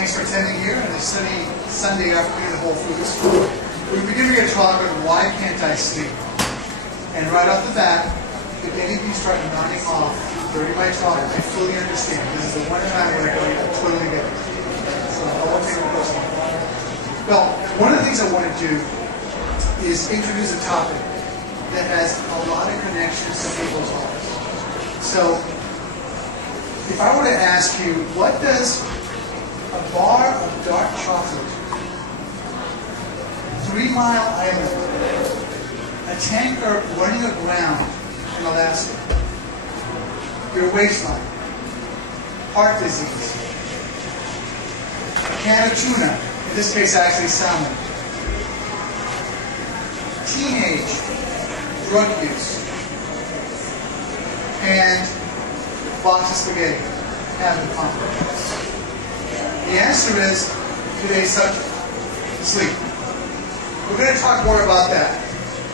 Thanks for attending here on this sunny Sunday afternoon at Whole Foods. We're beginning to talk about why can't I sleep? And right off the bat, if any of you start nodding off during my talk, I fully understand. This is the one time where I go, I totally get it. So I won't take it personally. Well, one of the things I want to do is introduce a topic that has a lot of connections to people's lives. So, if I were to ask you, what does a bar of dark chocolate, 3 Mile Island, a tanker running aground in Alaska, your waistline, heart disease, a can of tuna, in this case actually salmon, teenage drug use, and box of spaghetti have in common? The answer is today's subject, sleep. We're going to talk more about that.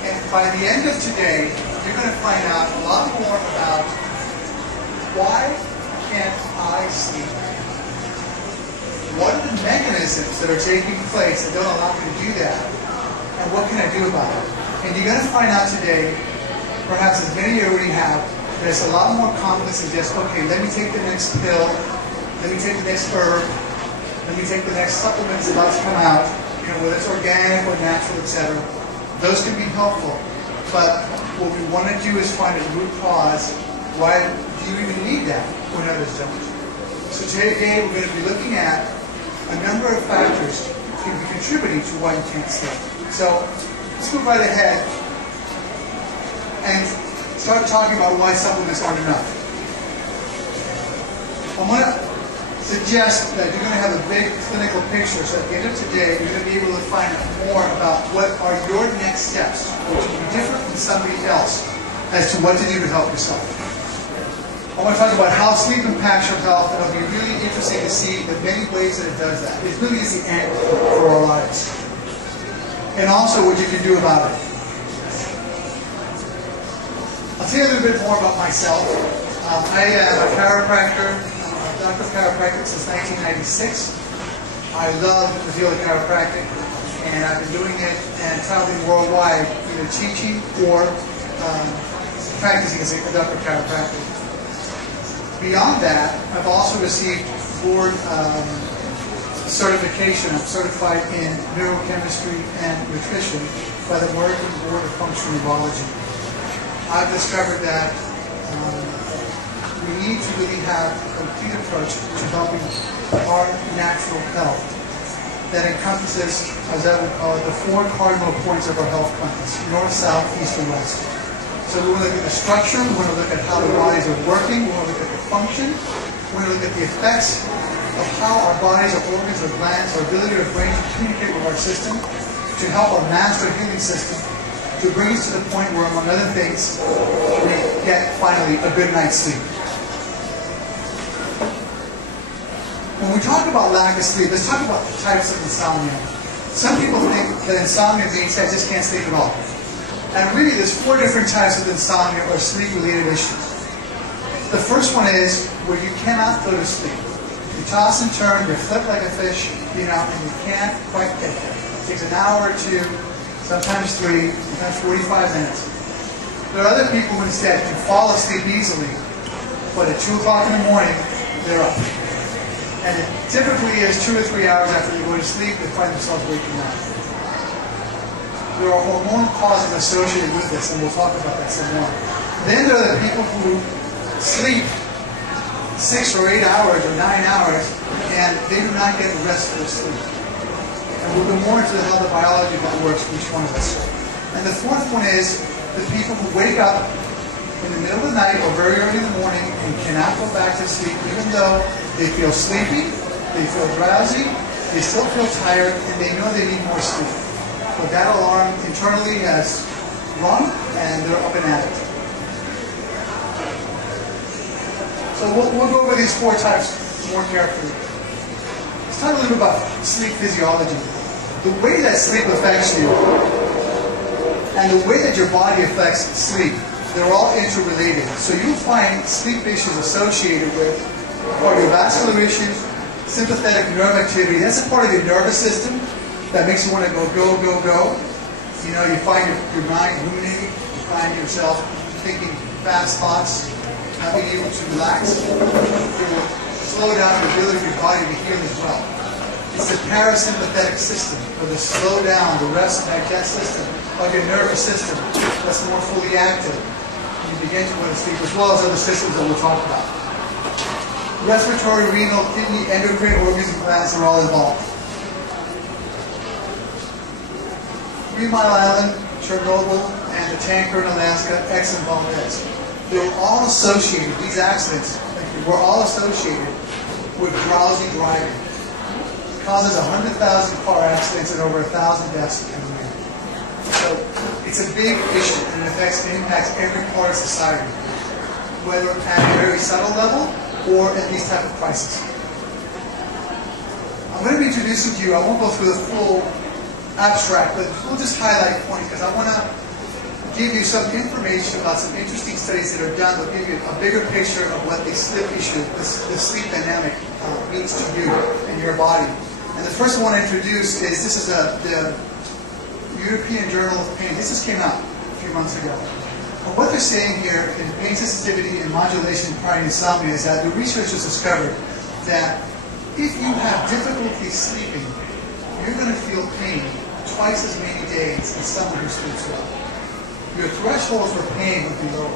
And by the end of today, you're going to find out a lot more about why can't I sleep? What are the mechanisms that are taking place that don't allow me to do that? And what can I do about it? And you're going to find out today, perhaps as many of you already have, there's a lot more complex than just, okay, let me take the next pill, let me take the next herb, let me take the next supplement that's about to come out, whether it's organic or natural, etc. Those can be helpful, but what we want to do is find a root cause. Why do you even need that when others don't? So today we're going to be looking at a number of factors that can be contributing to why you can't sleep. So let's move right ahead and start talking about why supplements aren't enough. I'm going to suggest that you're going to have a big clinical picture, so at the end of today, you're going to be able to find out more about what are your next steps, which will be different from somebody else, as to what to do to help yourself. I want to talk about how sleep impacts your health, and it'll be really interesting to see the many ways that it does that. It really is the end for our lives. And also what you can do about it. I'll tell you a little bit more about myself. I am a chiropractor. I'm a doctor of chiropractic since 1996. I love the field of chiropractic, and I've been doing it and traveling worldwide, either teaching or practicing as a doctor of chiropractic. Beyond that, I've also received board certification. I'm certified in neurochemistry and nutrition by the American Board of Functional Neurology. I've discovered that we need to really have a complete approach to helping our natural health that encompasses, as I would call it, the 4 cardinal points of our health compass: north, south, east, and west. So we want to look at the structure, we want to look at how the bodies are working, we want to look at the function, we want to look at the effects of how our bodies, our organs, our glands, our ability of our brain to communicate with our system, to help our master healing system, to bring us to the point where, among other things, we get, finally, a good night's sleep. When we talk about lack of sleep, let's talk about the types of insomnia. Some people think that insomnia means I just can't sleep at all. And really, there's 4 different types of insomnia or sleep-related issues. The first one is where you cannot go to sleep. You toss and turn, you flip like a fish, and you can't quite get there. It takes an hour or 2, sometimes 3, sometimes 45 minutes. There are other people who instead can fall asleep easily, but at 2 o'clock in the morning, they're up. And it typically is 2 or 3 hours after they go to sleep, they find themselves waking up. There are hormonal causes associated with this, and we'll talk about that some more. Then there are the people who sleep 6 or 8 hours or 9 hours, and they do not get restful sleep. And we'll go more into how the biology of that works for each one of us. And the 4th one is the people who wake up in the middle of the night or very early in the morning and cannot go back to sleep, even though they feel sleepy, they feel drowsy, they still feel tired, and they know they need more sleep. But that alarm internally has rung, and they're up and at it. So we'll go over these 4 types more carefully. Let's talk a little bit about sleep physiology. The way that sleep affects you, and the way that your body affects sleep, they're all interrelated. So you'll find sleep issues associated with cardiovascular issues, Sympathetic nerve activity, that's a part of your nervous system that makes you want to go, go, go, go. You know, you find your mind ruminating, you find yourself thinking fast thoughts, not being able to relax. It will slow down the ability of your body to heal as well. It's the parasympathetic system, or the slow down, the rest and digest system of your nervous system that's more fully active when you begin to go to sleep, as well as other systems that we'll talk about. Respiratory, renal, kidney, endocrine, organs, and glands are all involved. 3 Mile Island, Chernobyl, and the tanker in Alaska, Exxon Valdez. They were all associated, these accidents were all associated with drowsy driving. It causes 100,000 car accidents and over 1,000 deaths every year. So it's a big issue and it impacts every part of society, whether at a very subtle level or at these type of crises. I'm going to be introducing to you, I won't go through the full abstract, but we'll just highlight points because I want to give you some information about some interesting studies that are done that will give you a bigger picture of what the sleep issue, the sleep dynamic means to you and your body. And the first one I want to introduce is, this is the European Journal of Pain. This just came out a few months ago. And what they're saying here in pain sensitivity and modulation prior to insomnia is that the researchers discovered that if you have difficulty sleeping, you're going to feel pain twice as many days as someone who sleeps well. Your threshold for pain would be lower.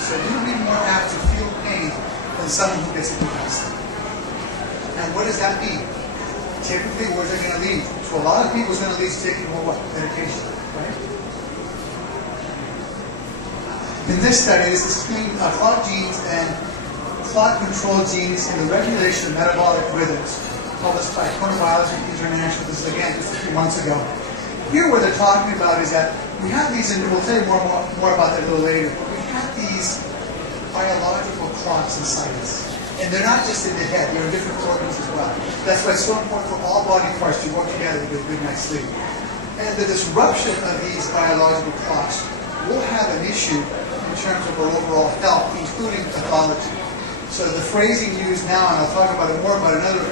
So you'll be more apt to feel pain than someone who gets a good night's sleep. And what does that mean? Typically, where's it going to lead? To a lot of people, it's going to lead to taking more what? Medication, right? In this study, this is clock genes and clock control genes in the regulation of metabolic rhythms, published by Chronobiology International. This is again just a few months ago. Here, what they're talking about is that we have these, and we'll tell you more about that a little later. But we have these biological clocks inside us, and they're not just in the head; they're in different organs as well. That's why it's so important for all body parts to work together to get a good night's sleep. And the disruption of these biological clocks will have an issue in terms of our overall health, including pathology. So the phrasing used now, and I'll talk about it more about another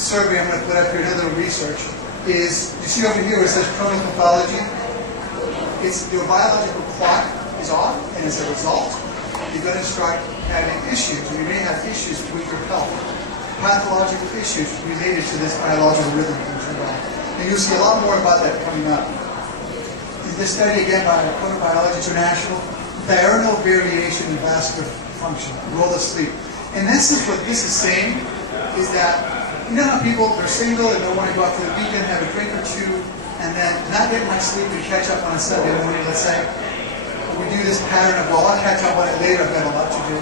survey I'm going to put up here, another research, is, you see over here where it says chronic pathology? It's your biological clock is off, and as a result, you're going to start having issues. You may have issues with your health, pathological issues related to this biological rhythm being turned on. And you'll see a lot more about that coming up. In this study, again, by Chronobiology International, diurnal variation in vascular function, role of sleep. In essence, what this is saying is that, you know how people are single and they want to go out for the weekend, have a drink or two, and then not get much sleep and catch up on a Sunday morning, let's say. We do this pattern of, well, I'll catch up on it later, I've got a lot to do.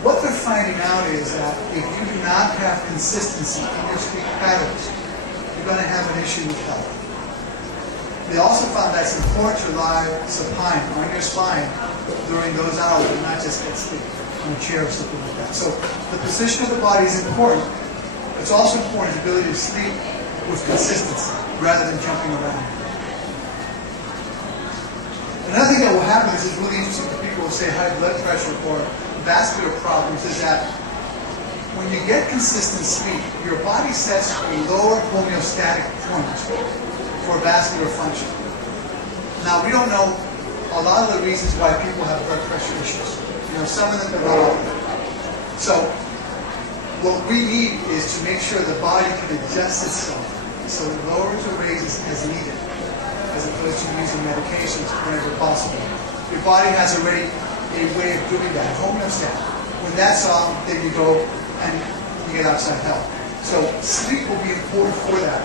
What they're finding out is that if you do not have consistency in your sleep patterns, you're going to have an issue with health. They also found that it's important to lie supine on your spine during those hours and not just get sleep on a chair or something like that. So the position of the body is important. It's also important the ability to sleep with consistency rather than jumping around. Another thing that will happen, this is really interesting to people who say high blood pressure or vascular problems, is that when you get consistent sleep, your body sets a lower homeostatic point for vascular function. Now, we don't know a lot of the reasons why people have blood pressure issues. You know, some of them are not. So, what we need is to make sure the body can adjust itself so it lowers or raises as needed, as opposed to using medications whenever possible. Your body has already a way of doing that, homeostat. When that's off, then you go and you get outside help. So, sleep will be important for that.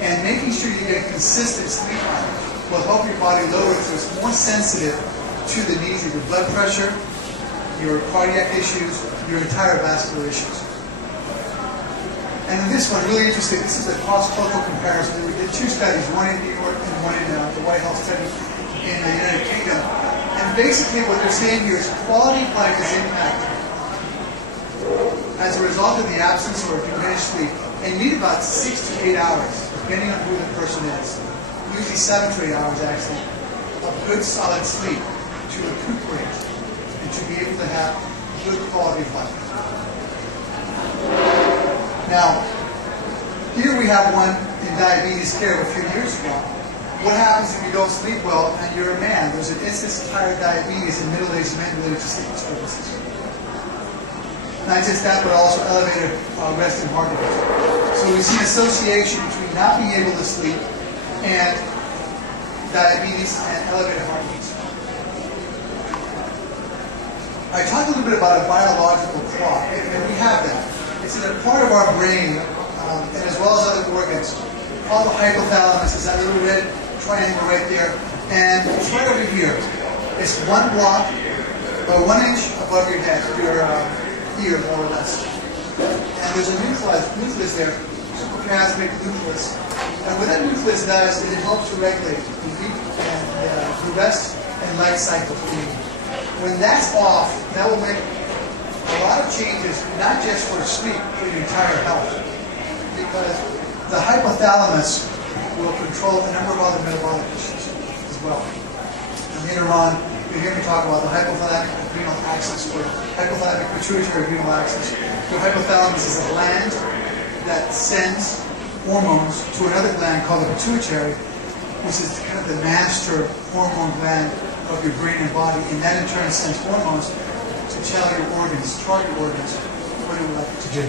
And making sure you get consistent sleep patterns will help your body lower it so it's more sensitive to the needs of your blood pressure, your cardiac issues, your entire vascular issues. And in this one, really interesting, this is a cross-cultural comparison. We did 2 studies, one in New York and one in the White House study in the United Kingdom. And basically what they're saying here is quality of life is impacted as a result of the absence or diminished sleep. And you need about 6 to 8 hours, depending on who the person is. Usually 7 to 8 hours, actually, of good solid sleep to recuperate and to be able to have good quality of life. Now, here we have one in diabetes care a few years ago. What happens if you don't sleep well and you're a man? There's an instance of higher diabetes in middle-aged men related to sleep disturbances. Not just that, but also elevated rest and heart rate. So we see an association between not being able to sleep and diabetes and elevated heart rates. I talked a little bit about a biological clock, and we have that. It's in a part of our brain, and as well as other organs, called the hypothalamus. It's that little red triangle right there, and it's right over here. It's 1 block, or 1 inch above your head, your ear, more or less. And there's a nucleus there, supraplasmic nucleus. And what that nucleus does is it helps to regulate the deep and the rest and light cycle. When that's off, that will make a lot of changes, not just for sleep, for your entire health. Because the hypothalamus will control a number of other metabolic issues as well. And later on, you'll hear me talk about the hypothalamic adrenal axis, or hypothalamic pituitary adrenal axis. The hypothalamus is a gland that sends hormones to another gland called the pituitary, which is kind of the master hormone gland of your brain and body, and that in turn sends hormones to tell your organs, target organs, what it would like to do.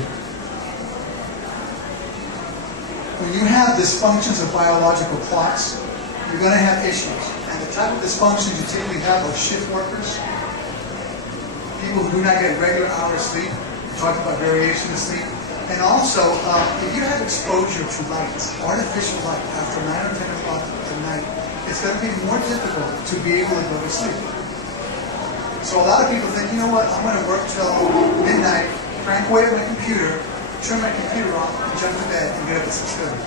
When you have dysfunctions of biological clocks, you're going to have issues. And the type of dysfunctions you typically have are shift workers, people who do not get regular hours of sleep. We talked about variation of sleep. And also, if you have exposure to light, artificial light, after 9 or 10 o'clock at night, it's going to be more difficult to be able to go to sleep. So a lot of people think, you know what, I'm going to work till midnight, crank away at my computer, turn my computer off, and jump to bed, and get up at 6:30.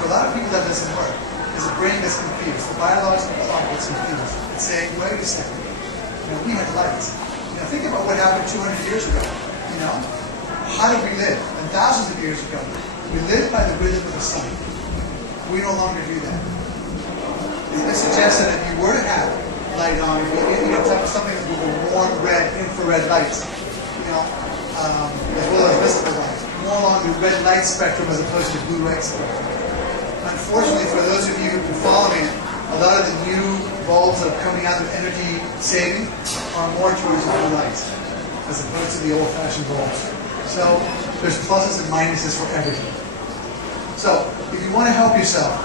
For a lot of people, that doesn't work, because the brain gets confused. The biological clock gets confused. It's saying, wait a second, we had lights. Think about what happened 200 years ago. How did we live? And thousands of years ago, we lived by the rhythm of the sun. We no longer do that. It suggests that if you were to have light on, something with a warm red, infrared lights, as well as visible light, more along the red light spectrum as opposed to blue light spectrum. Unfortunately, for those of you who follow me, a lot of the new bulbs that are coming out of energy saving are more towards the blue light, as opposed to the old-fashioned bulbs. So there's pluses and minuses for everything. So if you want to help yourself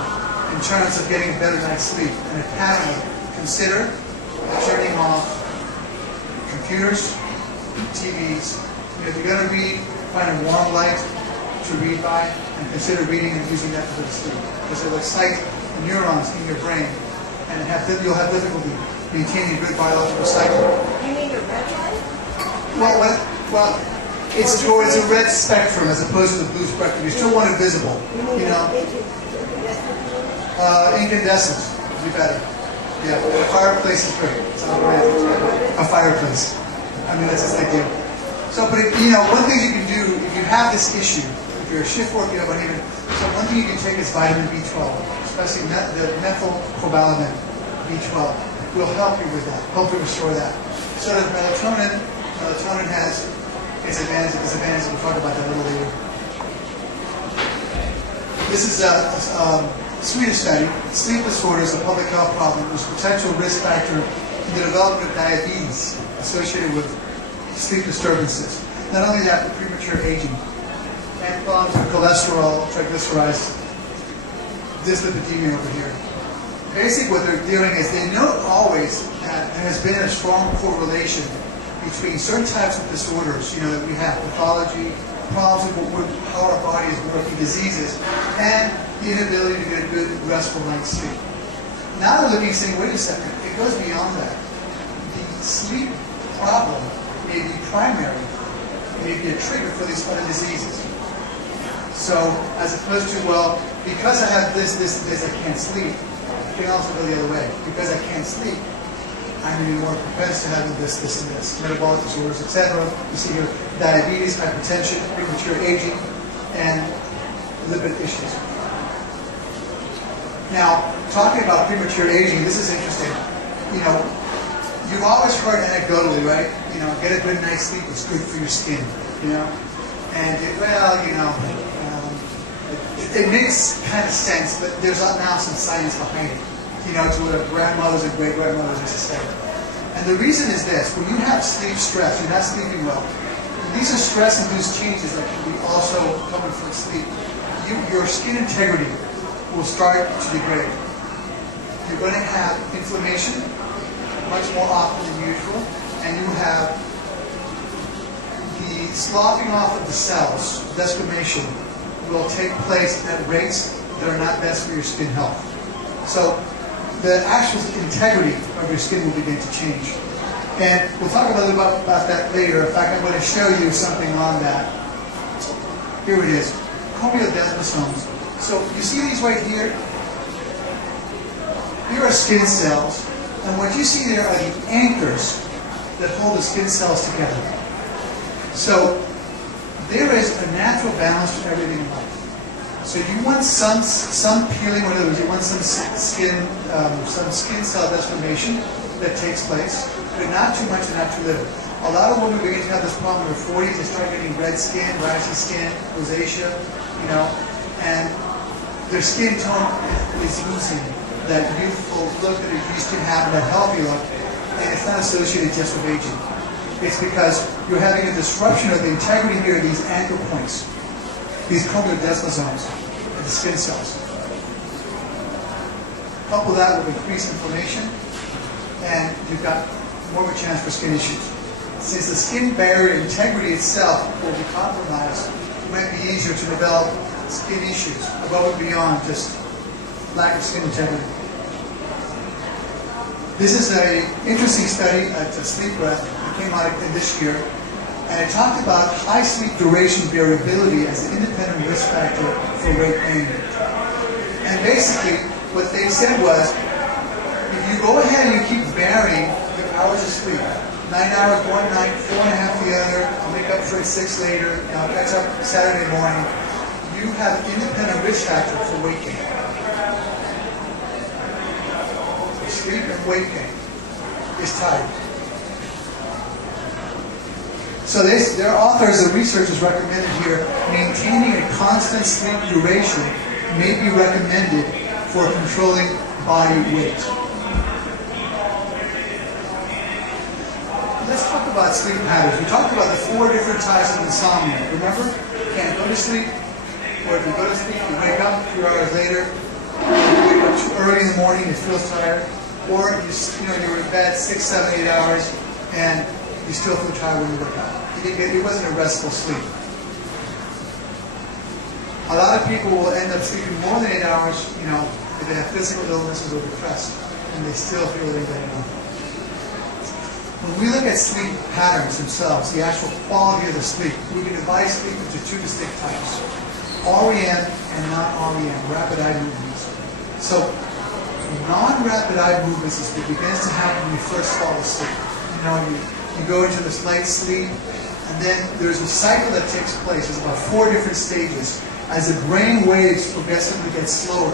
in terms of getting a better night's sleep and a pattern, consider turning off computers, TVs. If you're going to read, find a warm light to read by, and consider reading and using that for sleep, because it will excite the neurons in your brain, and you'll have difficulty maintaining a good biological cycle. You mean a red light? Well, it's towards a red spectrum as opposed to the blue spectrum. You still want it visible, Incandescent would be better. Yeah, a fireplace is great. It's not red. A fireplace. That's just like you. So, but one thing you can do if you have this issue, if you're a shift worker, one thing you can take is vitamin B12, especially the methylcobalamin B12. Will help you with that, help you restore that. So does melatonin. Melatonin has its advantages and disadvantages. We'll talk about that a little later. This is a Swedish study. Sleep disorders, a public health problem, is a potential risk factor in the development of diabetes associated with sleep disturbances. Not only that, but premature aging and problems with cholesterol, triglycerides, dyslipidemia over here. Basically, what they're doing is they note always that there has been a strong correlation between certain types of disorders, that we have, pathology, problems with how our body is working, diseases, and the inability to get a good, restful night's sleep. Now they're looking and saying, wait a second, it goes beyond that. The sleep problem may be primary, may be a trigger for these other diseases. So, as opposed to, well, because I have this, I can't sleep, it can also go the other way. Because I can't sleep, I'm going to be more propense to having this, and this, metabolic disorders, etc. You see here, diabetes, hypertension, premature aging, and lipid issues. Now, talking about premature aging, this is interesting. You've always heard anecdotally, right? Get a good night's sleep, it's good for your skin, And it makes kind of sense, but there's now some science behind it. To what our grandmothers and great-grandmothers used to say. And the reason is this: when you have sleep stress, you're not sleeping well. These are stress-induced changes that can be also coming from sleep. Your skin integrity will start to degrade. You're going to have inflammation much more often than usual, and you have the sloughing off of the cells, desquamation, will take place at rates that are not best for your skin health. So the actual integrity of your skin will begin to change. And we'll talk a little bit about that later. In fact, I'm going to show you something on that. Here it is, chromiodesmosomes. So you see these right here? Here are skin cells, and what you see there are the anchors that hold the skin cells together. So there is a natural balance to everything in life. So you want some peeling, in other words, you want some skin cell desquamation that takes place, but not too much and not too little. A lot of women begin to have this problem in their 40s. They start getting red skin, rashy skin, rosacea, and their skin tone is losing that youthful look that it used to have, that healthy look, and it's not associated just with aging. It's because you're having a disruption of the integrity here of these anchor points, these chromiodesmosomes, and the skin cells. Couple that with increased inflammation, and you've got more of a chance for skin issues. Since the skin barrier integrity itself will be compromised, it might be easier to develop skin issues above and beyond just lack of skin integrity. This is an interesting study at Sleep Breath that came out in this year, and it talked about high sleep duration variability as an independent risk factor for weight gain. And basically, what they said was, if you go ahead and you keep varying your hours of sleep, 9 hours one night, 4.5 the other, I'll make up for it 6 later, I'll catch up Saturday morning, you have an independent risk factor for weight gain. Sleep and weight gain is tied. So their authors and researchers recommended here maintaining a constant sleep duration may be recommended for controlling body weight. Let's talk about sleep patterns. We talked about the 4 different types of insomnia. Remember? You can't go to sleep, or if you go to sleep, you wake up a few hours later, you wake up too early in the morning, you feel tired, or you're in bed 6, 7, 8 hours, and you still feel tired when you wake up. It wasn't a restful sleep. A lot of people will end up sleeping more than 8 hours, if they have physical illnesses or depressed, and they still feel they get enough. When we look at sleep patterns themselves, the actual quality of the sleep, we can divide sleep into 2 distinct types: REM and non-REM, rapid eye movements. So, non-rapid eye movements is what begins to happen when you first fall asleep. You go into this light sleep, and then there's a cycle that takes place. There's about 4 different stages as the brain waves progressively get slower.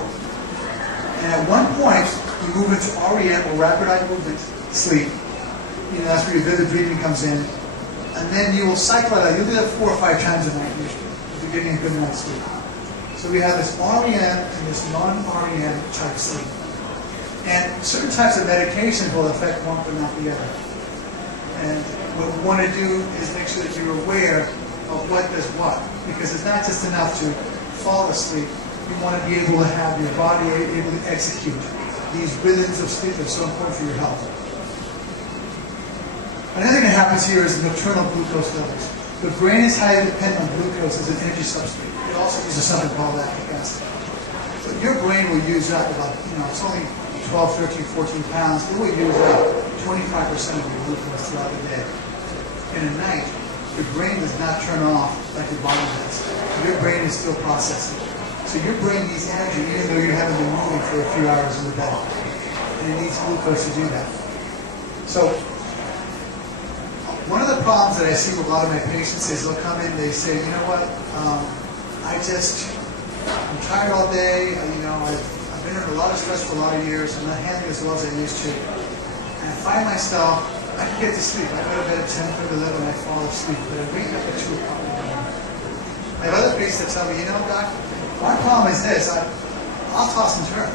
And at one point, you move into REM, or rapid eye movement sleep. That's where your vivid breathing comes in. And then you will cycle it out. You'll do that 4 or 5 times a night usually, if you're getting a good night's sleep. So we have this REM and this non-REM type sleep. And certain types of medications will affect one but not the other. And what we want to do is make sure that you're aware of what does what. Because it's not just enough to fall asleep. You want to be able to have your body able to execute these rhythms of sleep that are so important for your health. Another thing that happens here is nocturnal glucose levels. The brain is highly dependent on glucose as an energy substrate. It also uses something called lactic acid. So your brain will use up about, it's only 12, 13, 14 pounds. It will use up 25% of your glucose throughout the day. In a night, your brain does not turn off like your body does. Your brain is still processing. So your brain needs energy even though you haven't been moving for a few hours in the bed. And it needs glucose to do that. So one of the problems that I see with a lot of my patients is they'll come in, they say, you know what, I'm tired all day, I've been under a lot of stress for a lot of years, I'm not handling as well as I used to, and I find myself, I can get to sleep, I go to bed at 10, 11, and I fall asleep, but I wake up at 2 o'clock in the morning. I have other patients that tell me, doc, my problem is this, I'll toss and turn.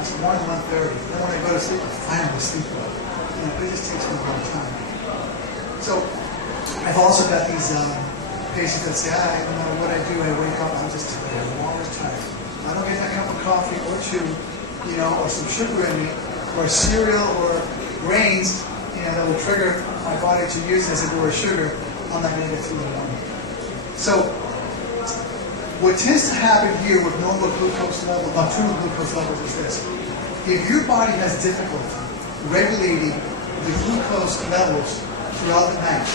It's 1, 1:30. Then when I go to sleep, I finally sleep well. But it just takes me a long time. So I've also got these patients that say, no matter what I do, I wake up, I'm just tired. I'm always tired. I don't get that cup of coffee or two, or some sugar in me, or cereal or grains, that will trigger my body to use as if it were sugar. I'm not going to get through the morning. So what tends to happen here with normal glucose level, nocturnal glucose levels is this. If your body has difficulty regulating the glucose levels throughout the night,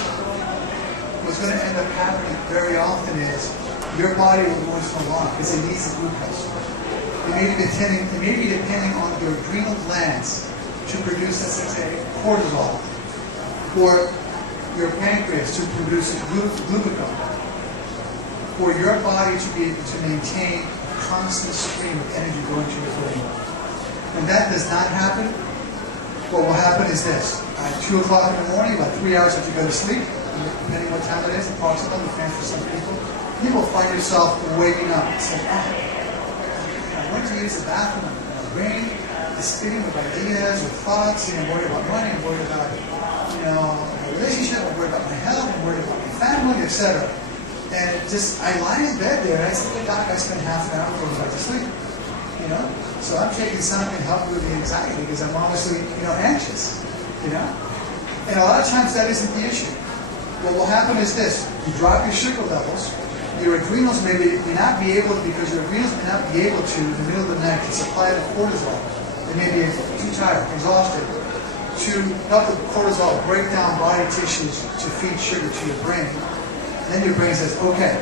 what's going to end up happening very often is your body will go into alarm because it needs the glucose. It may be depending on your adrenal glands to produce, let's say, cortisol, or your pancreas to produce glucagon, for your body to be able to maintain a constant stream of energy going to your brain. When that does not happen, what will happen is this. At 2 o'clock in the morning, about 3 hours after you go to sleep, depending what time it is, approximately, depends for some people, you will find yourself waking up and saying, I went to use the bathroom, my brain is spinning with ideas, with thoughts, I'm worried about money, I'm worried about, my relationship, I'm worried about my health, I'm worried about my family, etc. And I lie in bed there, and I say, doc, I spend half an hour going back to sleep. So I'm taking something to help with the anxiety because I'm obviously, anxious. And a lot of times that isn't the issue. What will happen is this: you drop your sugar levels, your adrenals may not be able to, because your adrenals may not be able to, in the middle of the night, to supply the cortisol. They may be too tired, exhausted, to help the cortisol break down body tissues to feed sugar to your brain. Then your brain says, okay,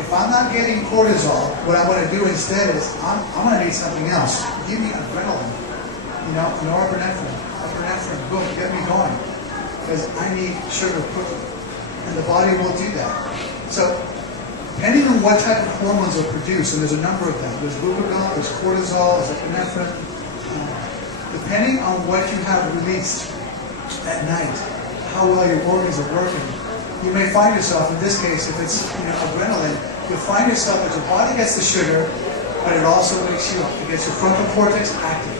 if I'm not getting cortisol, what I'm going to do instead is I'm going to need something else. Give me adrenaline, norepinephrine, boom, get me going. Because I need sugar quickly. And the body will do that. So, depending on what type of hormones are produced, and there's a number of them. There's glucagon, there's cortisol, there's epinephrine. Depending on what you have released at night, how well your organs are working, you may find yourself, in this case, if it's adrenaline, you'll find yourself that your body gets the sugar, but it also wakes you up. It gets your frontal cortex active.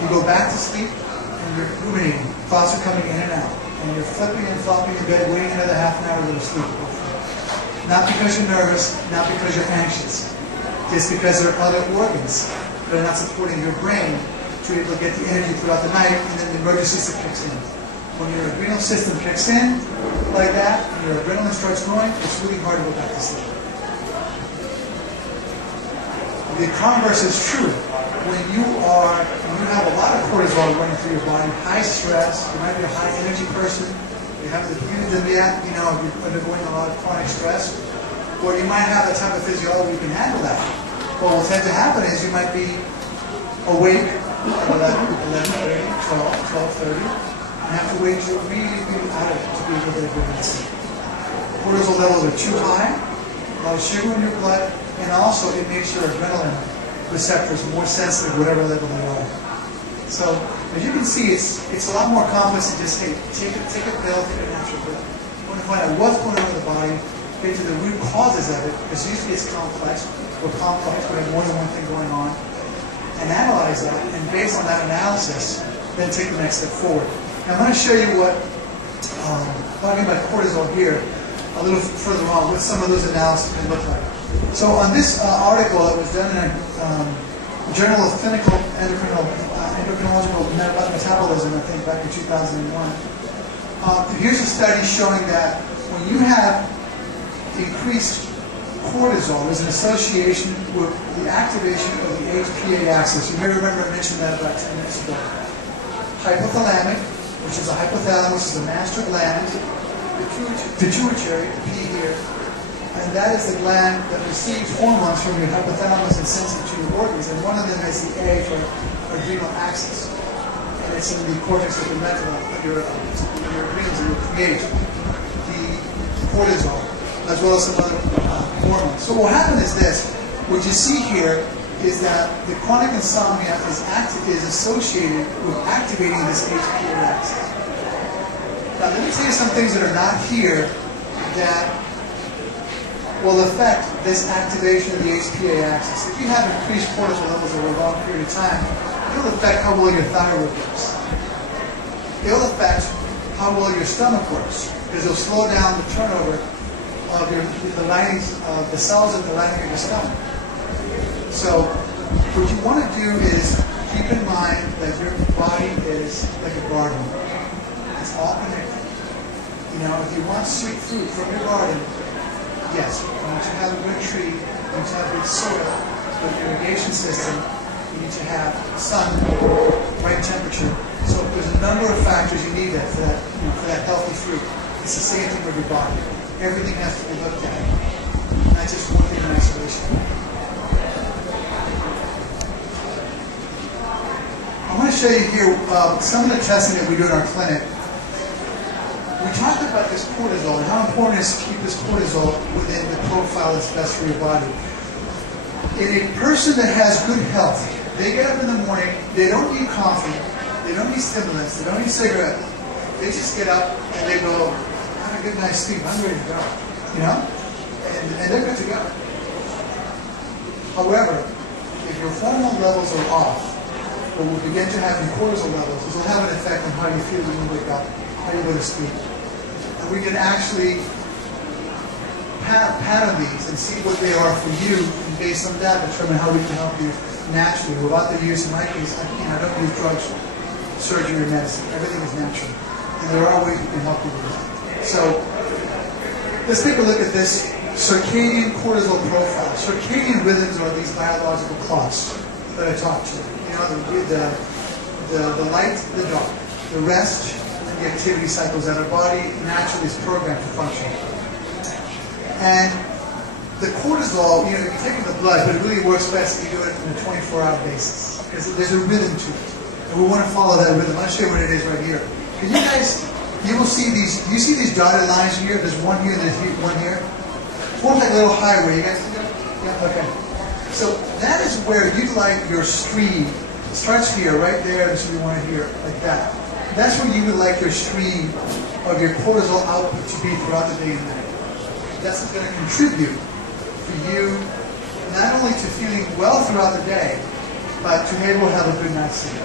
You go back to sleep, and you're ruminating. Thoughts are coming in and out. And you're flipping and flopping in bed, waiting another half an hour to go to sleep. Not because you're nervous, not because you're anxious. Just because there are other organs that are not supporting your brain to be able to get the energy throughout the night, and then the emergency system kicks in. When your adrenal system kicks in like that, and your adrenaline starts going, it's really hard to go back to sleep. The converse is true. When you have a lot of cortisol running through your body, high stress, you might be a high energy person, you have the yet, you're undergoing a lot of chronic stress, or you might have the type of physiology you can handle that. What will tend to happen is you might be awake at 11:30, 12:30, and have to wait till really out of it to be able to get a good night's sleep. Cortisol levels are too high, a lot of sugar in your blood, and also it makes your adrenaline receptors more sensitive, whatever level they are. So, as you can see, it's a lot more complex than just, hey, take a pill, take a natural pill. You want to find out what's going on with the body, get to the root causes of it, because usually it's complex. We have more than one thing going on, and analyze that, and based on that analysis, then take the next step forward. Now, I'm going to show you what, talking about cortisol here, a little further on, what some of those analyses can look like. So on this article that was done in a Journal of Clinical Endocrinological Metabolism, I think back in 2001, here's a study showing that when you have increased cortisol, there's an association with the activation of the HPA axis. You may remember I mentioned that about 10 minutes ago. Hypothalamic, which is the hypothalamus, is the master gland, pituitary, the P here, and that is the gland that receives hormones from your hypothalamus and sends it to your organs, and one of them is the A for adrenal axis, and it's in the cortex of the medulla, your adrenals that will create the cortisol, as well as some other hormones. So what will happen is this: what you see here is that the chronic insomnia is associated with activating this HPA axis. Now let me tell you some things that are not here that will affect this activation of the HPA axis. If you have increased cortisol levels over a long period of time, it'll affect how well your thyroid works. It'll affect how well your stomach works, because it'll slow down the turnover of the linings of the cells in the lining of your stomach. So what you want to do is keep in mind that your body is like a garden. It's all connected. You know, if you want sweet fruit from your garden, yes, you want to have a good tree, you need to have good soil, good irrigation system, you need to have sun, right temperature. So there's a number of factors you need that for that healthy fruit. It's the same thing with your body. Everything has to be looked at, not just one thing in isolation. I want to show you here some of the testing that we do in our clinic. We talked about this cortisol and how important it is to keep this cortisol within the profile that's best for your body. In a person that has good health, they get up in the morning, they don't need coffee, they don't need stimulants, they don't need cigarette. They just get up and they go, I had a good night's sleep, I'm ready to go. You know? And they're good to go. However, if your hormone levels are off, or will begin to have your cortisol levels, this will have an effect on how you feel when you wake up, how you go to sleep. And we can actually pattern these and see what they are for you, and based on that, determine how we can help you naturally, without the use, in my case, I don't use drugs, surgery, or medicine. Everything is natural. And there are ways we can help you with it. So, let's take a look at this circadian cortisol profile. Circadian rhythms are these biological clocks that I talked to. You know, the light, the dark, the rest, and the activity cycles that our body naturally is programmed to function. And the cortisol, you know, if you take it in the blood, but it really works best if you do it on a 24-hour basis. Because there's a rhythm to it. And we want to follow that rhythm. I'll show you what it is right here. Can you guys, you will see these, do you see these dotted lines here? There's one here, there's one here. Forms like a little highway. You guys see that? Yeah, okay. So that is where you'd like your stream. It starts here, right there, and so you want to hear like that. That's where you would like your stream of your cortisol output to be throughout the day and night. That's going to contribute for you not only to feeling well throughout the day, but to be able to have a good night's sleep.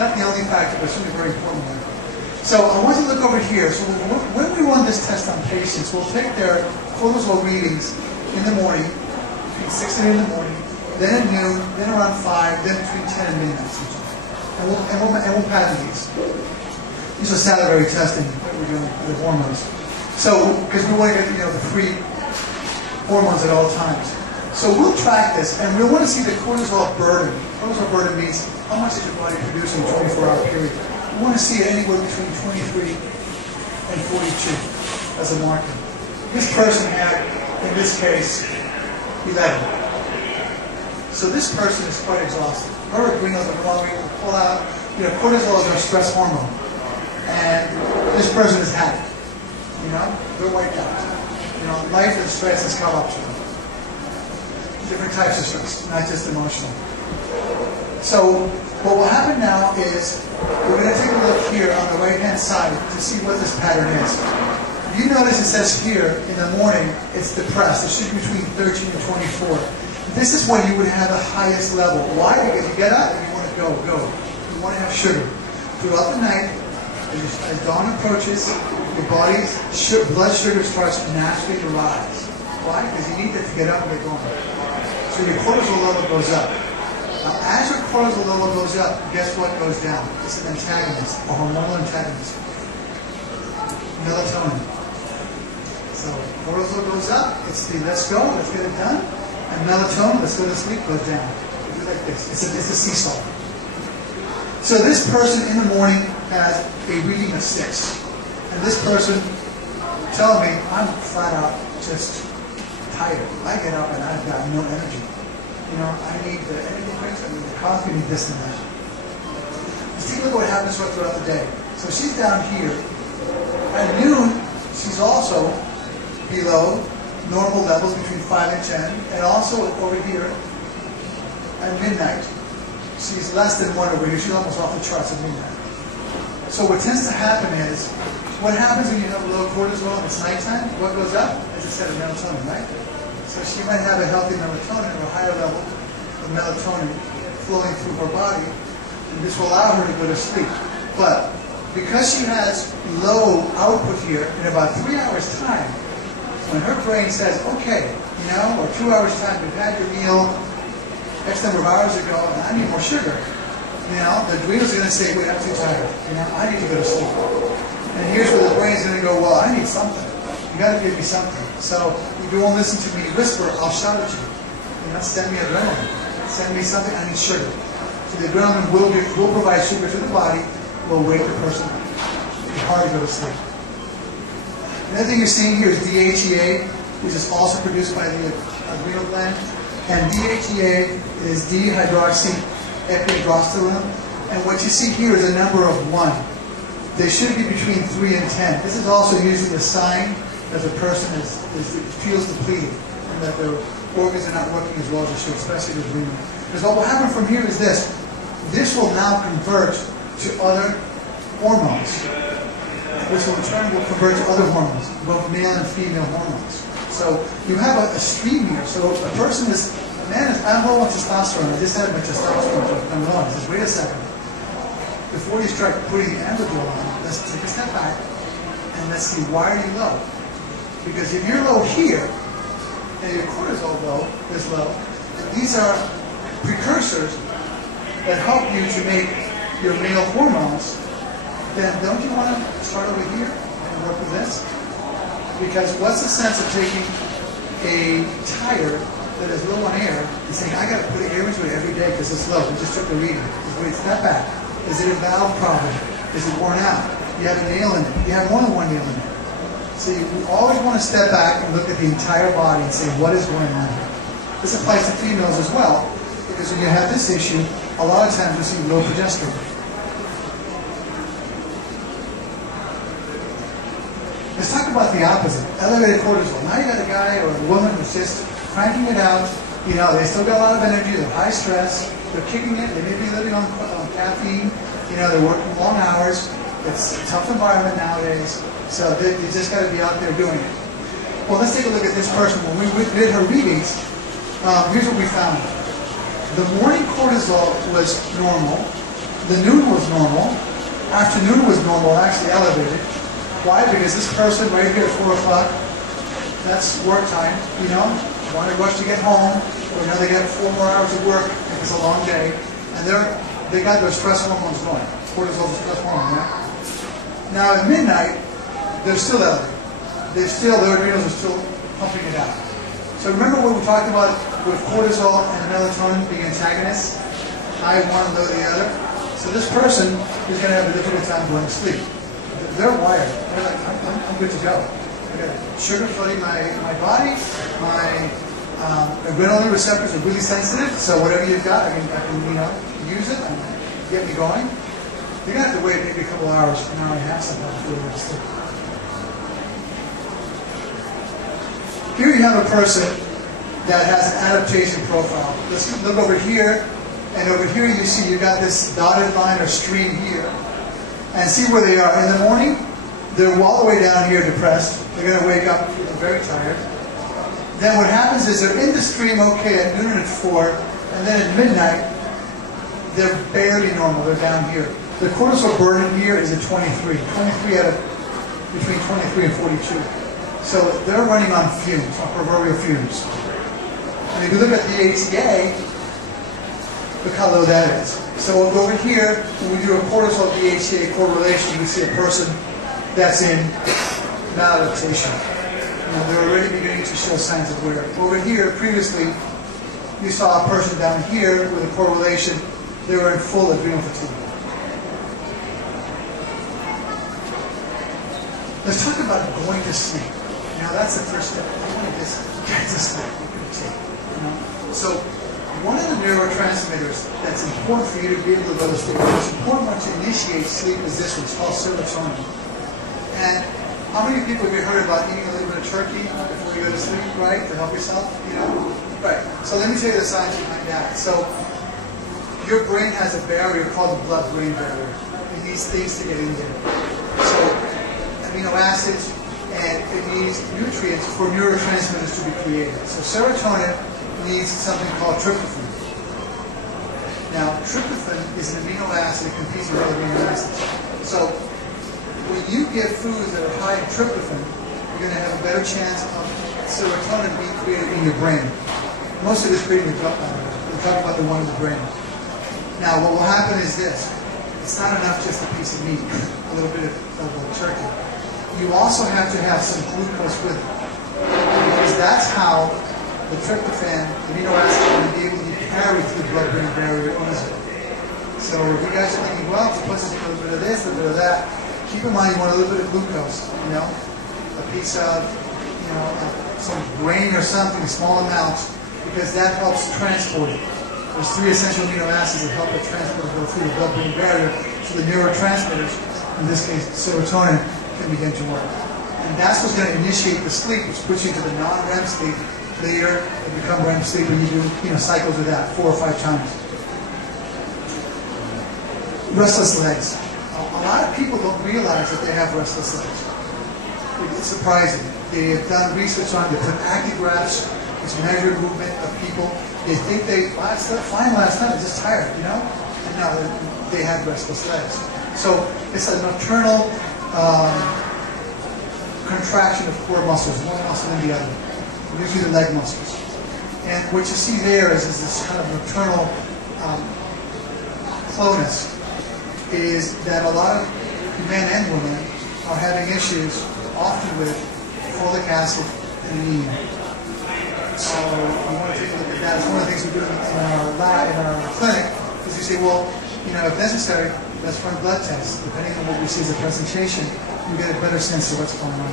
Not the only factor, but certainly very important one. So I want you to look over here. So when we run this test on patients, we'll take their cortisol readings in the morning, between 6 and 8 in the morning, then at noon, then around 5, then between 10 and midnight sometimes. And we'll pattern these. These are salivary testing that we're doing with the hormones. So, because we want to get, you know, the free hormones at all times. So we'll track this, and we want to see the cortisol burden. Cortisol burden means how much is your body producing in a 24-hour period. We want to see it anywhere between 23 and 42 as a marker. This person had, in this case, 11. So this person is quite exhausted. Her adrenals are going to pull out. You know, cortisol is our stress hormone. And this person has had it. You know, they're wiped out. You know, life and stress has come up to them. Different types of stress, not just emotional. So what will happen now is we're going to take a look here on the right-hand side to see what this pattern is. You notice it says here in the morning it's depressed. It should be between 13 and 24. This is when you would have the highest level. Why? Because you get up and you want to go. You want to have sugar. Throughout the night, as dawn approaches, your body's blood sugar starts naturally to rise. Why? Because you need it to get up and get going. So your cortisol level goes up. Now, as your cortisol level goes up, guess what goes down? It's an antagonist, a hormonal antagonist. Melatonin. So cortisol goes up, it's the let's go, let's get it done. And melatonin, let's go to sleep, goes down. We do like this. It's a seesaw. So this person in the morning has a reading of 6. And this person telling me, I'm flat out just tired. I get up and I've got no energy. You know, I need the energy drinks, I need the coffee, I need this and that. Let's take a look at what happens throughout the day. So she's down here. At noon, she's also below normal levels between 5 and 10, and also over here at midnight. She's less than 1 over here. She's almost off the charts at midnight. So what tends to happen is, what happens when you have low cortisol and it's nighttime? What goes up? As I said, melatonin, right? So she might have a healthy melatonin or a higher level of melatonin flowing through her body, and this will allow her to go to sleep. But because she has low output here, in about 3 hours' time, when her brain says, okay, or 2 hours' time, you've had your meal X number of hours ago, and I need more sugar, the adrenals are going to say, wait, I'm too tired. I need to go to sleep. And here's where the brain's going to go, well, I need something. You got to give me something. So if you won't listen to me whisper, I'll shout at you. Send me adrenaline. Send me something. I need sugar. So the adrenaline will provide sugar to the body, will wake the person. It's hard to go to sleep. Another thing you're seeing here is DHEA, which is also produced by the adrenal gland. And DHEA is dehydroxyepidrosterone. And what you see here is a number of 1. They should be between 3 and 10. This is also usually a sign that the person feels depleted and that their organs are not working as well as they should, especially the adrenal. Because what will happen from here is this. This will now convert to other hormones, which will in turn will convert to other hormones, both male and female hormones. So you have a stream here. So a person is, a man is, I'm low on testosterone. I just had my testosterone come on. He says, wait a second. Before you start putting the epidural on, let's take a step back and let's see, why are you low? Because if you're low here, and your cortisol is low, these are precursors that help you to make your male hormones, then don't you want to start over here and work with this? Because what's the sense of taking a tire that is low on air and saying, I got to put air into it every day because it's low. We just took the reading. Wait, step back. Is it a valve problem? Is it worn out? You have a nail in it. You have more than one nail in it. So you always want to step back and look at the entire body and say, what is going on here? This applies to females as well, because when you have this issue, a lot of times you see low progesterone. Let's talk about the opposite, elevated cortisol. Now you got a guy or a woman who's just cranking it out. They still got a lot of energy, they're high stress, they're kicking it, they may be living on caffeine, they're working long hours. It's a tough environment nowadays, so you just got to be out there doing it. Well, let's take a look at this person. When we did her readings, here's what we found. The morning cortisol was normal, the noon was normal, afternoon was normal, actually elevated. Why? Because this person right here at 4 o'clock, that's work time, want to rush to get home, or they got 4 more hours of work if it's a long day, and they got their stress hormones going. Cortisol is stress hormone, yeah? Now at midnight, they're still elevated. Their adrenals are still pumping it out. So remember what we talked about with cortisol and melatonin being antagonists? High one, low the other. So this person is going to have a difficult time going to sleep. They're wired. They're like, I'm good to go. I got sugar flooding my body. My adrenaline receptors are really sensitive. So whatever you've got, I can use it and get me going. You're going to have to wait maybe a couple hours, an hour and a half sometimes before you go to sleep. Here you have a person that has an adaptation profile. Let's look over here, and over here you see you've got this dotted line or stream here. And see where they are. In the morning, they're all the way down here depressed. They're going to wake up very tired. Then what happens is they're in the stream okay at noon and at 4, and then at midnight, they're barely normal. They're down here. The cortisol burden here is at 23. 23 out of between 23 and 42. So they're running on fumes, on proverbial fumes. And if you look at the DHEA, look how low that is. So we'll go over here, when we do a cortisol DHEA correlation, we see a person that's in maladaptation. They're already beginning to show signs of wear. Over here, previously, you saw a person down here with a correlation. They were in full adrenal fatigue. Let's talk about going to sleep. Now that's the first step. You want to just get to sleep. So one of the neurotransmitters that's important for you to be able to go to sleep, it's important to initiate sleep, is this one. It's called serotonin. And how many people have you heard about eating a little bit of turkey before you go to sleep, right? To help yourself, Right. So let me tell you the science behind that. So your brain has a barrier called the blood-brain barrier. It needs things to get in there. So amino acids, and it needs nutrients for neurotransmitters to be created. So serotonin needs something called tryptophan. Now, tryptophan is an amino acid that competes with other amino acids. So when you get foods that are high in tryptophan, you're going to have a better chance of serotonin being created in your brain. Most of it's created in the gut matter. We're talking about the one in the brain. Now, what will happen is this. It's not enough just a piece of meat, a little bit of turkey. You also have to have some glucose with it. Because that's how the tryptophan, the amino acid, will be able to be carried through the blood-brain barrier easily. So if you guys are thinking, well, if you put a little bit of this, a little bit of that, keep in mind you want a little bit of glucose, a piece of, some grain or something, small amounts, because that helps transport it. There's 3 essential amino acids that help the transport go through the blood-brain barrier, so the neurotransmitters, in this case serotonin, can begin to work. And that's what's going to initiate the sleep, which puts you into the non-REM sleep. Later, you become REM sleep, and you do cycles of that 4 or 5 times. Restless legs. A lot of people don't realize that they have restless legs. It's surprising. They have done research on it. They put actigraphs, which measure movement of people. They think they slept fine last night, they're just tired, And now they have restless legs. So it's a nocturnal contraction of core muscles, one muscle and the other. Usually the leg muscles. And what you see there is this kind of nocturnal slowness, is that a lot of men and women are having issues often with folic acid and anemia. So you want to take a look at that. It's one of the things we do in our lab, in our clinic, is we say, well, if necessary, let's run blood tests. Depending on what we see as a presentation, you get a better sense of what's going on.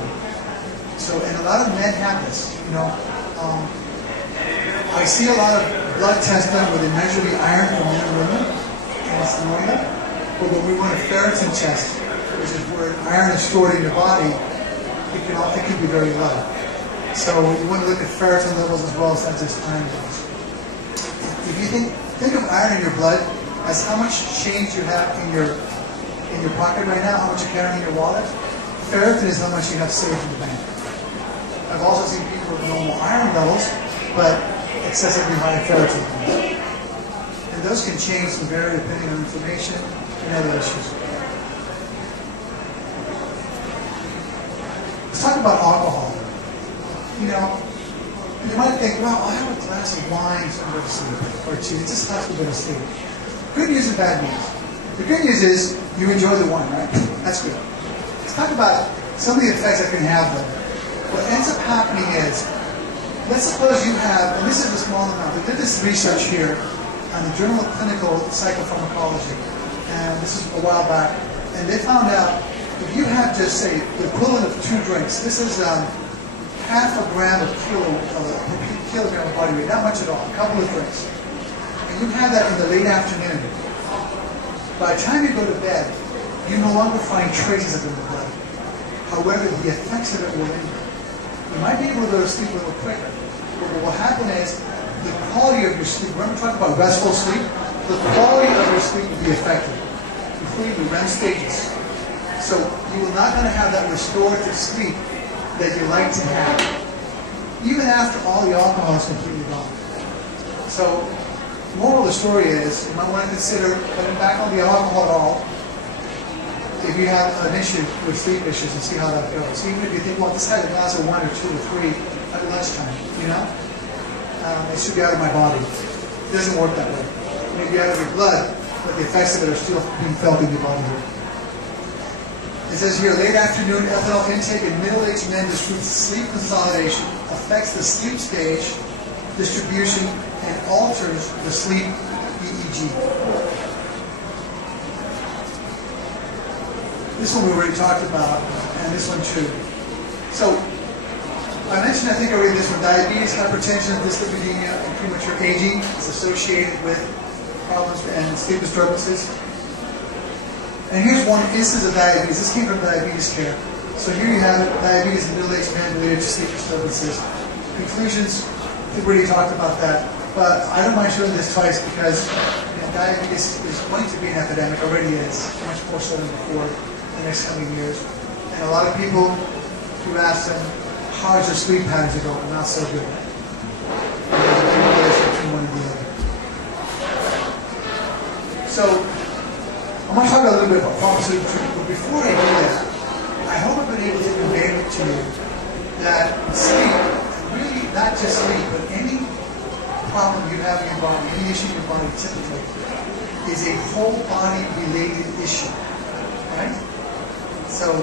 So, and a lot of men have this. I see a lot of blood tests done where they measure the iron from men and women, and it's normal. But when we run a ferritin test, which is where iron is stored in your body, it can be very low. So you want to look at ferritin levels as well as not just iron levels. If you think of iron in your blood as how much change you have in your pocket right now, how much you're carrying in your wallet, ferritin is how much you have saved in the bank. I've also seen people with normal iron levels, but excessively high ferritin levels. And those can change some vary depending on inflammation and other issues. Let's talk about alcohol. You might think, well, I have a glass of wine so I'm going to sleep, or two. It just helps me go to sleep. Good news and bad news. The good news is you enjoy the wine, right? That's good. Let's talk about some of the effects that can have though. What ends up happening is, let's suppose you have, and this is a small amount, they did this research here on the Journal of Clinical Psychopharmacology, and this is a while back, and they found out if you have just, say, the equivalent of 2 drinks, this is half a gram of kilogram of body weight, not much at all, a couple of drinks, and you have that in the late afternoon, by the time you go to bed, you no longer find traces of it in the blood. However, the effects of it will linger. You might be able to go to sleep a little quicker, but what will happen is the quality of your sleep, remember talking about restful sleep? The quality of your sleep will be affected, including the REM stages. So you will not going to have that restorative sleep that you like to have, even after all the alcohol is completely gone. So the moral of the story is, you might want to consider cutting back on the alcohol at all if you have an issue with sleep issues and see how that goes. Even if you think, well, this had a glass of 1 or 2 or 3 at lunchtime, it should be out of my body. It doesn't work that way. It may be out of your blood, but the effects of it are still being felt in your body. It says here, late afternoon ethanol intake in middle-aged men distributes sleep consolidation, affects the sleep stage distribution, and alters the sleep EEG. This one we already talked about, and this one too. So, I mentioned, I think I read this one, diabetes, hypertension, dyslipidemia, and premature aging is associated with problems and sleep disturbances. And here's one instance of diabetes. This came from Diabetes Care. So here you have it, diabetes in middle-aged men related to sleep disturbances. Conclusions, we've already talked about that. But I don't mind showing this twice because diabetes is going to be an epidemic, already is, much more so than before, in the next coming years. And a lot of people you ask them, how's your sleep patterns are going? Not so good. There's a big relation between one and the other. So, I'm going to talk a little bit about pharmaceutical treatment, but before I do that, I hope I've been able to convey to you that sleep, really not just sleep, but any problem you have in your body, any issue in your body typically, is a whole body related issue. Right? So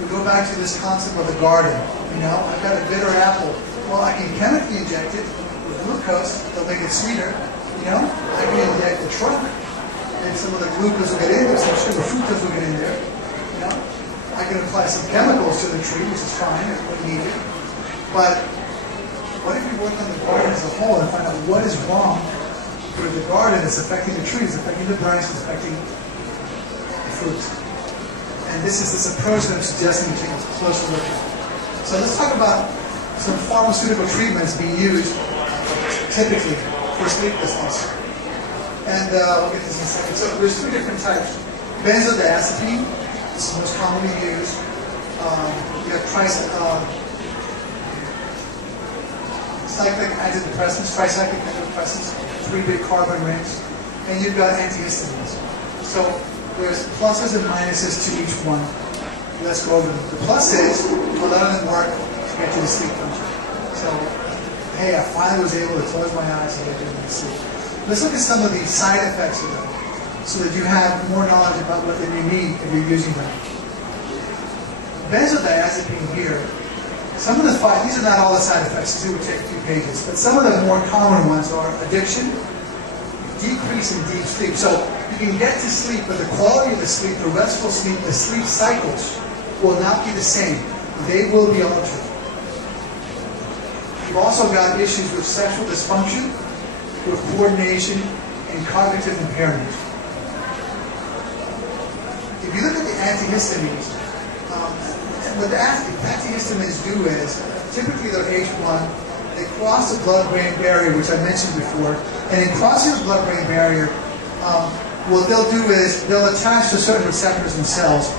we go back to this concept of the garden. You know, I've got a bitter apple. Well, I can chemically inject it with glucose, they'll make it sweeter. You know, I can inject the trunk, and some of the glucose will get in there, some sugar fructose will get in there. You know, I can apply some chemicals to the tree, which is fine, it's what needed. But what if we work on the garden as a whole and find out what is wrong with the garden that's affecting the trees, affecting the branches, affecting the fruit? And this approach that I'm suggesting you take a closer look at. So let's talk about some pharmaceutical treatments being used typically for sleeplessness. And we'll get this in a second. So there's three different types. Benzodiazepine, this is most commonly used. You have cyclic antidepressants, tricyclic antidepressants, 3 big carbon rings, and you've got antihistamines. So there's pluses and minuses to each one. Let's go over them. The plus is, a lot of them work to get you to sleep function. So, hey, I finally was able to close my eyes and get you to sleep. Let's look at some of the side effects of them, so that you have more knowledge about what you need if you're using them. Benzodiazepine here, some of the these are not all the side effects, it would take a few pages, but some of the more common ones are addiction, decrease in deep sleep. So you can get to sleep, but the quality of the sleep, the restful sleep, the sleep cycles will not be the same. They will be altered. You've also got issues with sexual dysfunction, with coordination, and cognitive impairment. If you look at the antihistamines, what the antihistamines do is, typically they're H1, they cross the blood-brain barrier, which I mentioned before, and in crossing the blood-brain barrier, what they'll do is they'll attach to certain receptors in cells,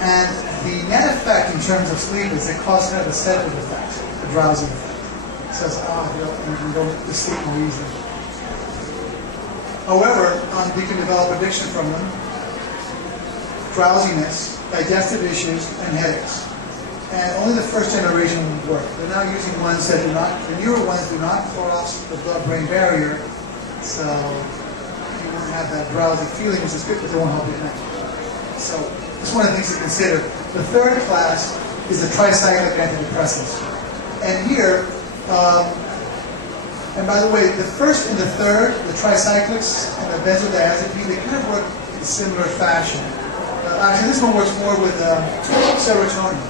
and the net effect in terms of sleep is they cause kind of a sedative effect, a drowsy effect. It says, you can go to sleep more easily. However, you can develop addiction from them, drowsiness, digestive issues, and headaches. And only the first generation will work. They're now using ones that do not, the newer ones do not cross the blood-brain barrier, so you won't have that drowsy feeling, which is good, but they won't help you at night. So that's one of the things to consider. The third class is the tricyclic antidepressants. And here, and by the way, the first and the third, the tricyclics and the benzodiazepine, they kind of work in a similar fashion. Actually, this one works more with serotonin.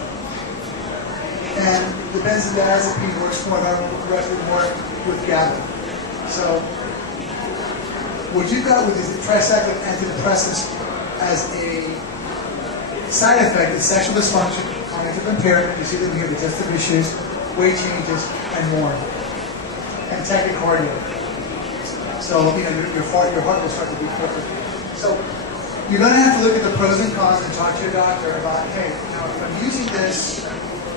And the benzodiazepine works more directly more with GABA. So, what you got with these tricyclic antidepressants as a side effect is sexual dysfunction, cognitive impairment, you see them here, digestive issues, weight changes, and more. And tachycardia. So, you know, your heart will start to beat quicker. So, you're going to have to look at the pros and cons and talk to your doctor about, hey, you know, if I'm using this,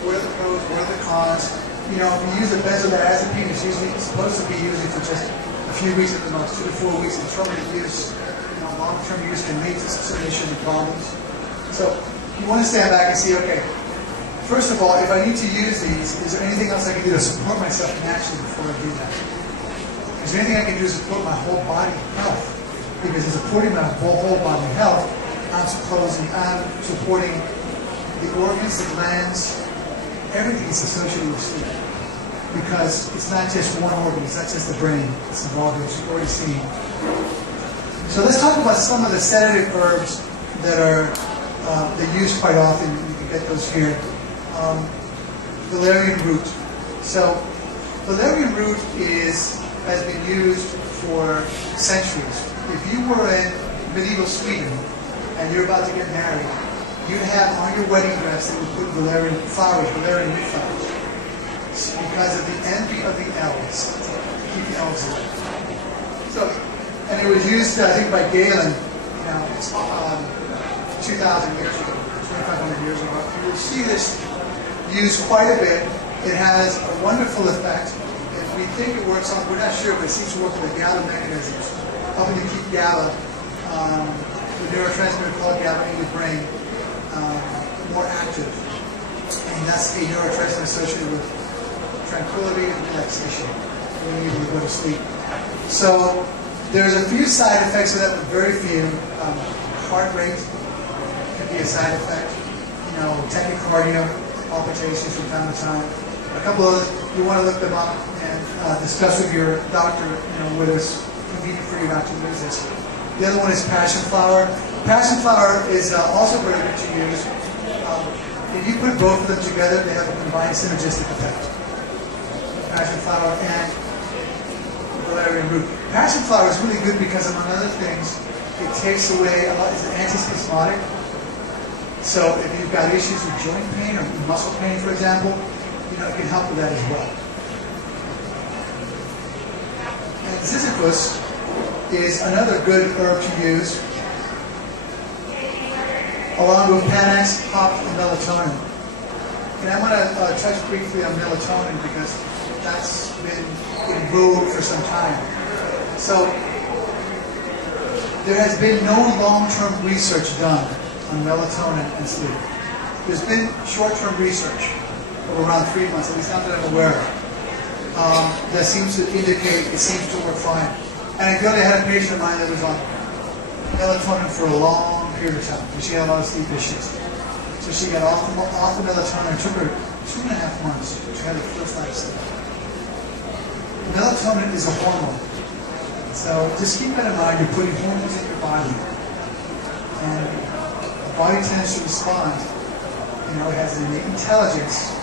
what are the pros, what are the cons? You know, if you use a benzodiazepine, it's supposed to be used for just a few weeks at the most, 2 to 4 weeks. Intermittent use, you know, long-term use can lead to some issues and problems. So you want to stand back and see, okay, first of all, if I need to use these, is there anything else I can do to support myself naturally before I do that? Is there anything I can do to support my whole body health? Because in supporting my whole body health, I'm supporting the organs, the glands, everything is associated with sleep. Because it's not just one organ, it's not just the brain, it's involved, as you've already seen. So let's talk about some of the sedative herbs that are they're used quite often. You can get those here. Valerian root. So valerian root has been used for centuries. If you were in medieval Sweden and you're about to get married, you'd have on your wedding dress that would put valerian flowers, valerian root flowers, because of the envy of the elves, to keep the elves away. So, and it was used, I think, by Galen, 2,000 years ago, 2,500 years ago. You will see this used quite a bit. It has a wonderful effect. If we think it works on, we're not sure, but it seems to work with the GABA mechanisms, helping to keep GABA, the neurotransmitter called GABA in the brain, more active. And that's a neurotransmitter associated with tranquility and relaxation when you go to sleep. So there's a few side effects of that, but very few. Heart rate can be a side effect. Tachycardia, palpitations from time to time. A couple of you want to look them up and discuss with your doctor, whether it's convenient for you not to use this. The other one is passion flower. Passion flower is also very good to use. If you put both of them together, they have a combined synergistic effect. Passion flower and valerian root. Passion flower is really good because, among other things, it takes away it's an antispasmodic. So if you've got issues with joint pain or muscle pain, for example, it can help with that as well. And ziziphus is another good herb to use, along with Panax, hop, and melatonin. And I want to touch briefly on melatonin because that's been in vogue for some time. So there has been no long-term research done on melatonin and sleep. There's been short-term research of around 3 months, at least not that I'm aware of, that seems to indicate it seems to work fine. Anecdotally, I had a patient of mine that was on melatonin for a long period of time, and she had a lot of sleep issues. So she got off the melatonin. It took her 2.5 months to have her first night's sleep. Melatonin is a hormone. So just keep that in mind. You're putting hormones in your body. And the body tends to respond. It has an innate intelligence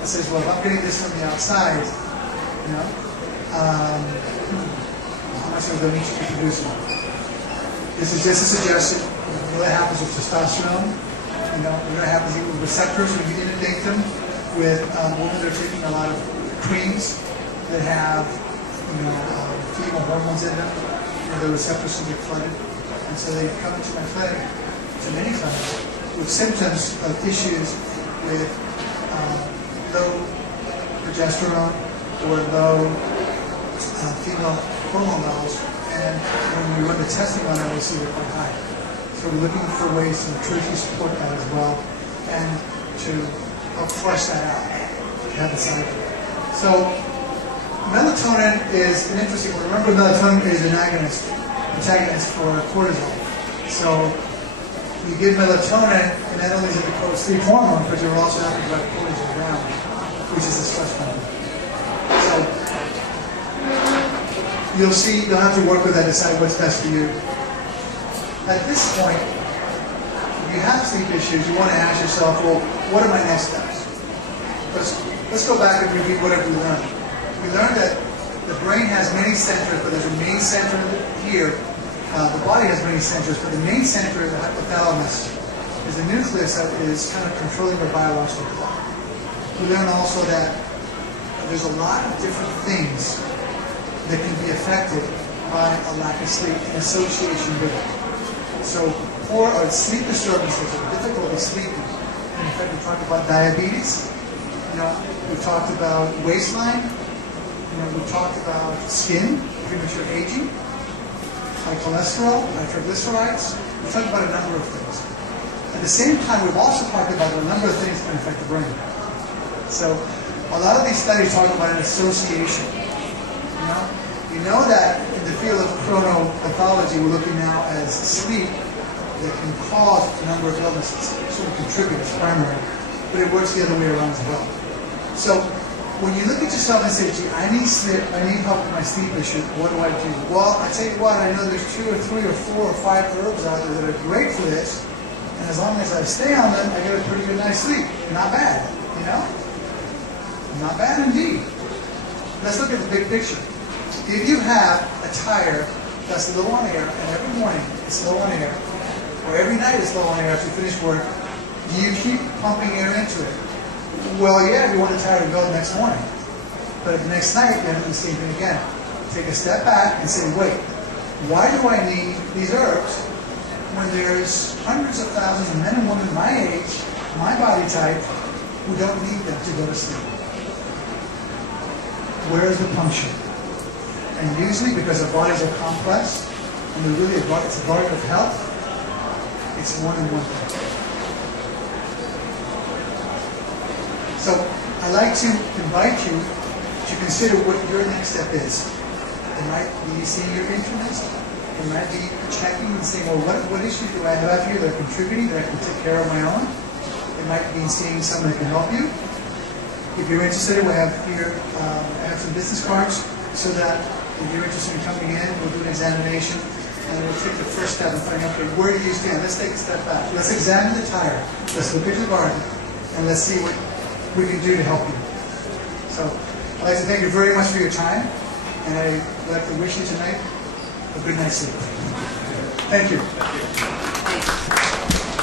that says, well, if I'm getting this from the outside, how much of the need to be producing? This is just a suggestion. What happens with testosterone? What happens even with receptors when you inundate them with women that are taking a lot of creams that have female hormones in them, the receptors can get flooded, and so they come into my clinic, to many clinics, with symptoms of issues with low progesterone or low female hormone levels, and when we run the testing on that, we see they're quite high. So we're looking for ways to nutritionally support that as well, and to help flush that out, to have the side effect. So melatonin is an interesting one. Remember, melatonin is an antagonist for cortisol. So you give melatonin, and not only is it the sleep hormone, but you're also having to drive cortisol down, which is a stress hormone. So you'll have to work with that, decide what's best for you. At this point, if you have sleep issues, you want to ask yourself, well, what are my next steps? Let's go back and review what have we learned. We learned that the brain has many centers, but there's a main center here. The body has many centers, but the main center, the hypothalamus, is the nucleus that is kind of controlling your biological clock. We learned also that there's a lot of different things that can be affected by a lack of sleep in association with it. So poor or sleep disturbances or difficulty sleeping. In fact, we talked about diabetes. We've talked about waistline. We've talked about skin, premature aging, high cholesterol, high triglycerides. We've talked about a number of things. At the same time, we've also talked about a number of things that can affect the brain. So a lot of these studies talk about an association. You know that in the field of chronopathology, we're looking now as sleep that can cause a number of illnesses, sort of contribute as primary, but it works the other way around as well. So when you look at yourself and say, gee, I need sleep, I need help with my sleep issue, what do I do? Well, I tell you what, I know there's 2 or 3 or 4 or 5 herbs out there that are great for this, and as long as I stay on them, I get a pretty good night's sleep. Not bad, Not bad indeed. Let's look at the big picture. If you have a tire that's low on air, and every morning it's low on air, or every night it's low on air after you finish work, do you keep pumping air into it? Well, yeah, you want the tire to go the next morning. But the next night, you have to do the same thing again. Take a step back and say, wait, why do I need these herbs when there's hundreds of thousands of men and women my age, my body type, who don't need them to go to sleep. Where is the puncture? And usually, because our bodies are complex, and it's a guardian of health, it's more than one thing. So, I'd like to invite you to consider what your next step is. It might be seeing your internist. It might be checking and saying, well, what issues do I have here that are contributing, that I can take care of my own? It might be seeing someone that can help you. If you're interested, we have here, I have some business cards so that if you're interested in coming in, we'll do an examination and we'll take the first step and find out, okay, where do you stand? Let's take a step back. Let's examine the tire. Let's look at the garden and let's see what we can do to help you. So, I'd like to thank you very much for your time, and I'd like to wish you tonight a good night's sleep. Thank you.